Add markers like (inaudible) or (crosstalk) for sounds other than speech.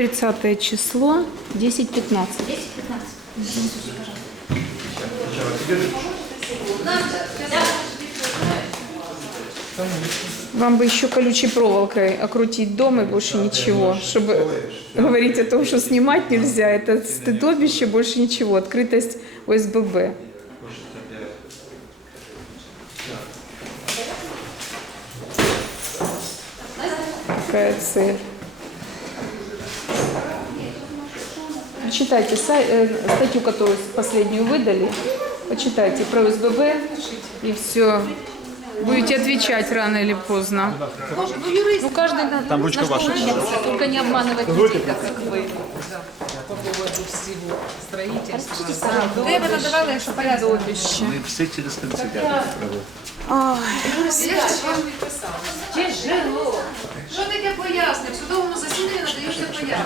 30 число, 10-15. Вам бы еще колючей проволокой окрутить дом и больше ничего, чтобы (laughs) говорить о том, что снимать нельзя. Это стыдобище, больше ничего. Открытость ОСББ. Какая цель? Почитайте сай- э, статью, которую последнюю выдали. Почитайте про ОСББ и все. Будете отвечать рано или поздно. Ну, каждый на, Там ручка на что ваша. учится, только не обманывать людей, так как вы. по поводу всего строительства. Де ви надавали, що порядовище? Мы все через канцелярию проводим. Тяжело. Що таке пояснення? В судовому засіданні надаєш пояснення.